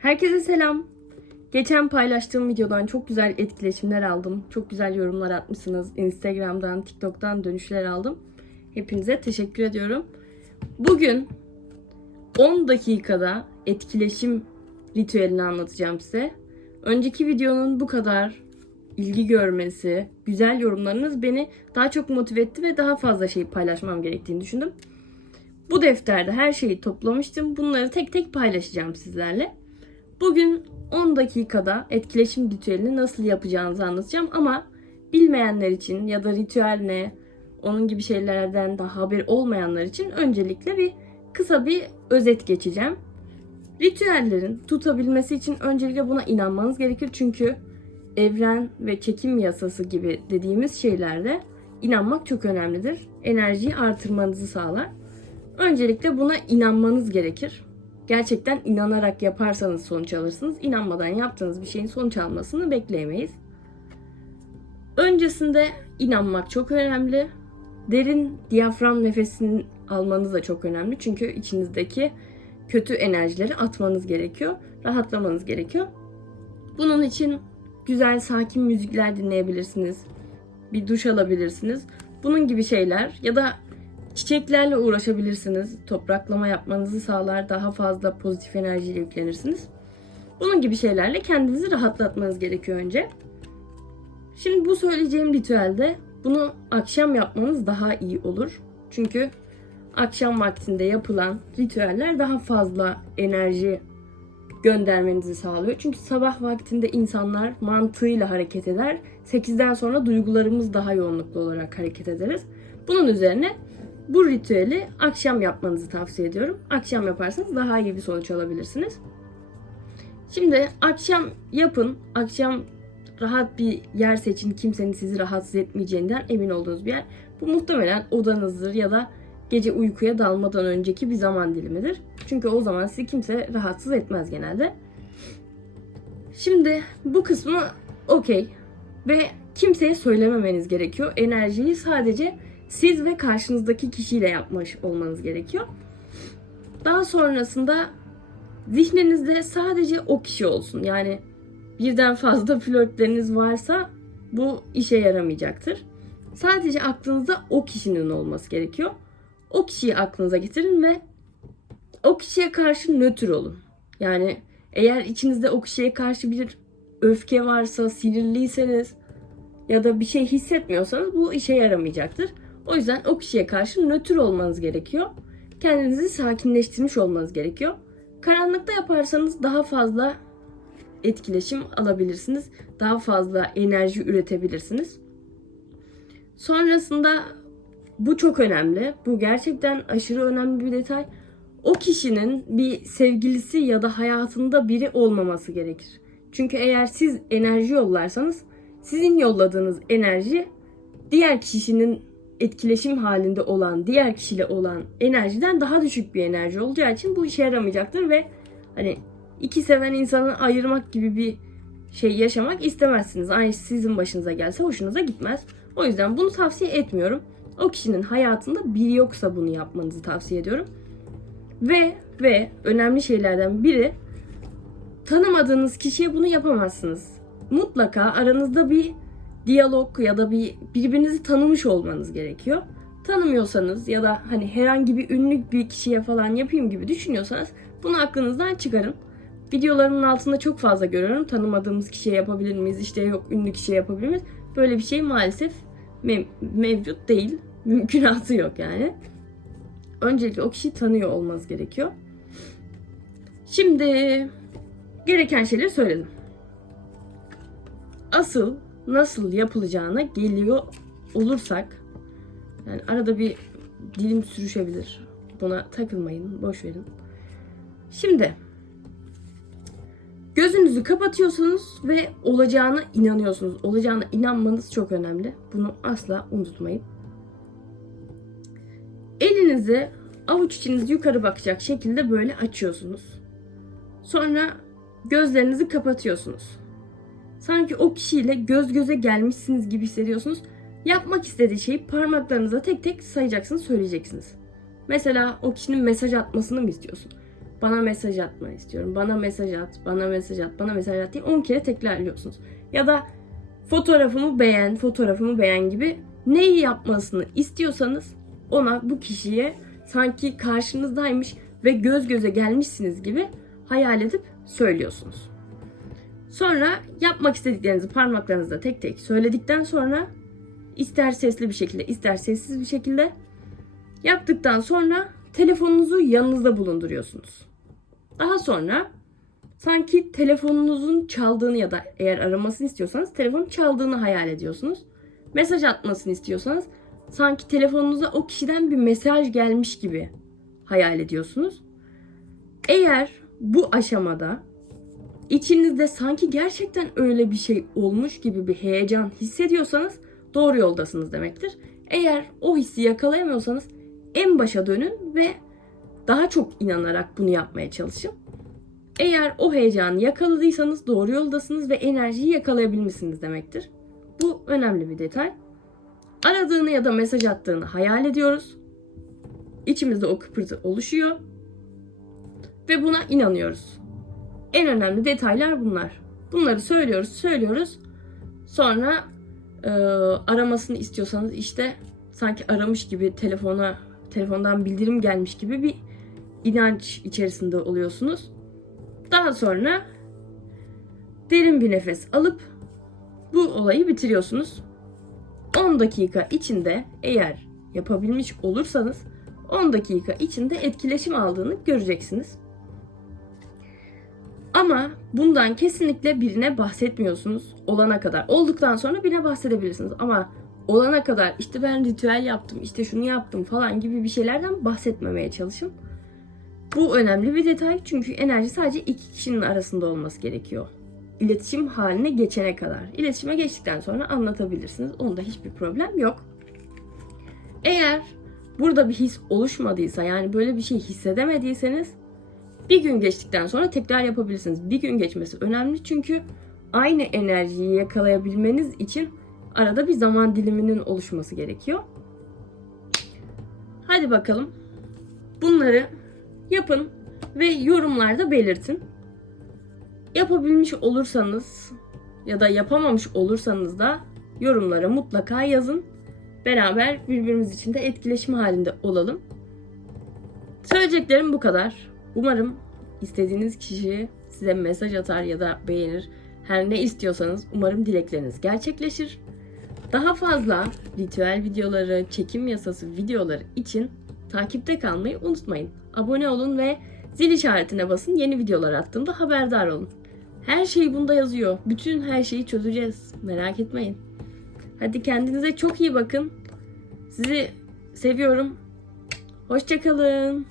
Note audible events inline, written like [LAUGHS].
Herkese selam. Geçen paylaştığım videodan çok güzel etkileşimler aldım. Çok güzel yorumlar atmışsınız. Instagram'dan, TikTok'tan dönüşler aldım. Hepinize teşekkür ediyorum. Bugün 10 dakikada etkileşim ritüelini anlatacağım size. Önceki videonun bu kadar ilgi görmesi, güzel yorumlarınız beni daha çok motive etti ve daha fazla şey paylaşmam gerektiğini düşündüm. Bu defterde her şeyi toplamıştım. Bunları tek tek paylaşacağım sizlerle. Bugün 10 dakikada etkileşim ritüelini nasıl yapacağınızı anlatacağım ama bilmeyenler için ya da ritüel ne, onun gibi şeylerden daha haber olmayanlar için öncelikle bir kısa bir özet geçeceğim. Ritüellerin tutabilmesi için öncelikle buna inanmanız gerekir çünkü evren ve çekim yasası gibi dediğimiz şeylerde inanmak çok önemlidir. Enerjiyi artırmanızı sağlar. Öncelikle buna inanmanız gerekir. Gerçekten inanarak yaparsanız sonuç alırsınız. İnanmadan yaptığınız bir şeyin sonuç almasını bekleyemeyiz. Öncesinde inanmak çok önemli. Derin diyafram nefesini almanız da çok önemli. Çünkü içinizdeki kötü enerjileri atmanız gerekiyor. Rahatlamanız gerekiyor. Bunun için güzel sakin müzikler dinleyebilirsiniz. Bir duş alabilirsiniz. Bunun gibi şeyler ya da çiçeklerle uğraşabilirsiniz. Topraklama yapmanızı sağlar. Daha fazla pozitif enerjiyle yüklenirsiniz. Bunun gibi şeylerle kendinizi rahatlatmanız gerekiyor önce. Şimdi bu söyleyeceğim ritüelde bunu akşam yapmanız daha iyi olur. Çünkü akşam vaktinde yapılan ritüeller daha fazla enerji göndermenizi sağlıyor. Çünkü sabah vaktinde insanlar mantığıyla hareket eder. 8'den sonra duygularımız daha yoğunluklu olarak hareket ederiz. Bunun üzerine bu ritüeli akşam yapmanızı tavsiye ediyorum. Akşam yaparsanız daha iyi bir sonuç alabilirsiniz. Şimdi akşam yapın. Akşam rahat bir yer seçin. Kimsenin sizi rahatsız etmeyeceğinden emin olduğunuz bir yer. Bu muhtemelen odanızdır ya da gece uykuya dalmadan önceki bir zaman dilimidir. Çünkü o zaman sizi kimse rahatsız etmez genelde. Şimdi bu kısmı okey ve kimseye söylememeniz gerekiyor. Enerjiyi sadece siz ve karşınızdaki kişiyle yapmış olmanız gerekiyor. Daha sonrasında zihninizde sadece o kişi olsun. Yani birden fazla flörtleriniz varsa bu işe yaramayacaktır. Sadece aklınızda o kişinin olması gerekiyor. O kişiyi aklınıza getirin ve o kişiye karşı nötr olun. Yani eğer içinizde o kişiye karşı bir öfke varsa, sinirliyseniz ya da bir şey hissetmiyorsanız bu işe yaramayacaktır. O yüzden o kişiye karşı nötr olmanız gerekiyor. Kendinizi sakinleştirmiş olmanız gerekiyor. Karanlıkta yaparsanız daha fazla etkileşim alabilirsiniz. Daha fazla enerji üretebilirsiniz. Sonrasında bu çok önemli. Bu gerçekten aşırı önemli bir detay. O kişinin bir sevgilisi ya da hayatında biri olmaması gerekir. Çünkü eğer siz enerji yollarsanız sizin yolladığınız enerji diğer kişinin etkileşim halinde olan diğer kişiyle olan enerjiden daha düşük bir enerji olacağı için bu işe yaramayacaktır ve hani iki seven insanı ayırmak gibi bir şey yaşamak istemezsiniz. Aynı sizin başınıza gelse hoşunuza gitmez. O yüzden bunu tavsiye etmiyorum. O kişinin hayatında biri yoksa bunu yapmanızı tavsiye ediyorum. Ve ve önemli şeylerden biri tanımadığınız kişiye bunu yapamazsınız. Mutlaka aranızda bir diyalog ya da bir birbirinizi tanımış olmanız gerekiyor. Tanımıyorsanız ya da hani herhangi bir ünlü bir kişiye falan yapayım gibi düşünüyorsanız bunu aklınızdan çıkarın. Videolarımın altında çok fazla görüyorum. Tanımadığımız kişiye yapabilir miyiz? İşte yok ünlü kişiye yapabilir miyiz? Böyle bir şey maalesef mev- mevcut değil. [LAUGHS] Mümkünatı yok yani. Öncelikle o kişiyi tanıyor olmanız gerekiyor. Şimdi gereken şeyleri söyledim. Asıl nasıl yapılacağına geliyor olursak yani arada bir dilim sürüşebilir. Buna takılmayın, boş verin. Şimdi gözünüzü kapatıyorsunuz ve olacağına inanıyorsunuz. Olacağına inanmanız çok önemli. Bunu asla unutmayın. Elinizi avuç içiniz yukarı bakacak şekilde böyle açıyorsunuz. Sonra gözlerinizi kapatıyorsunuz. Sanki o kişiyle göz göze gelmişsiniz gibi hissediyorsunuz. Yapmak istediği şeyi parmaklarınıza tek tek sayacaksınız, söyleyeceksiniz. Mesela o kişinin mesaj atmasını mı istiyorsun? bana mesaj atmanı istiyorum. Bana mesaj at, bana mesaj at, bana mesaj at diye 10 kere tekrarlıyorsunuz. Ya da fotoğrafımı beğen, fotoğrafımı beğen gibi neyi yapmasını istiyorsanız ona bu kişiye sanki karşınızdaymış ve göz göze gelmişsiniz gibi hayal edip söylüyorsunuz. Sonra yapmak istediklerinizi parmaklarınızla tek tek söyledikten sonra ister sesli bir şekilde ister sessiz bir şekilde yaptıktan sonra telefonunuzu yanınızda bulunduruyorsunuz. Daha sonra sanki telefonunuzun çaldığını ya da eğer aramasını istiyorsanız telefonun çaldığını hayal ediyorsunuz. Mesaj atmasını istiyorsanız sanki telefonunuza o kişiden bir mesaj gelmiş gibi hayal ediyorsunuz. Eğer bu aşamada içinizde sanki gerçekten öyle bir şey olmuş gibi bir heyecan hissediyorsanız doğru yoldasınız demektir. Eğer o hissi yakalayamıyorsanız en başa dönün ve daha çok inanarak bunu yapmaya çalışın. Eğer o heyecanı yakaladıysanız doğru yoldasınız ve enerjiyi yakalayabilmişsiniz demektir. Bu önemli bir detay. Aradığını ya da mesaj attığını hayal ediyoruz. İçimizde o kıpırtı oluşuyor. Ve buna inanıyoruz. En önemli detaylar bunlar. Bunları söylüyoruz, söylüyoruz. Sonra e, aramasını istiyorsanız işte sanki aramış gibi telefona telefondan bildirim gelmiş gibi bir inanç içerisinde oluyorsunuz. Daha sonra derin bir nefes alıp bu olayı bitiriyorsunuz. 10 dakika içinde eğer yapabilmiş olursanız 10 dakika içinde etkileşim aldığını göreceksiniz. Ama bundan kesinlikle birine bahsetmiyorsunuz olana kadar. Olduktan sonra birine bahsedebilirsiniz ama olana kadar işte ben ritüel yaptım, işte şunu yaptım falan gibi bir şeylerden bahsetmemeye çalışın. Bu önemli bir detay çünkü enerji sadece iki kişinin arasında olması gerekiyor. İletişim haline geçene kadar. İletişime geçtikten sonra anlatabilirsiniz. Onda hiçbir problem yok. Eğer burada bir his oluşmadıysa yani böyle bir şey hissedemediyseniz bir gün geçtikten sonra tekrar yapabilirsiniz. Bir gün geçmesi önemli çünkü aynı enerjiyi yakalayabilmeniz için arada bir zaman diliminin oluşması gerekiyor. Hadi bakalım. Bunları yapın ve yorumlarda belirtin. Yapabilmiş olursanız ya da yapamamış olursanız da yorumlara mutlaka yazın. Beraber birbirimiz için de etkileşim halinde olalım. Söyleyeceklerim bu kadar. Umarım istediğiniz kişi size mesaj atar ya da beğenir. Her ne istiyorsanız umarım dilekleriniz gerçekleşir. Daha fazla ritüel videoları, çekim yasası videoları için takipte kalmayı unutmayın. Abone olun ve zil işaretine basın. Yeni videolar attığımda haberdar olun. Her şey bunda yazıyor. Bütün her şeyi çözeceğiz. Merak etmeyin. Hadi kendinize çok iyi bakın. Sizi seviyorum. Hoşçakalın.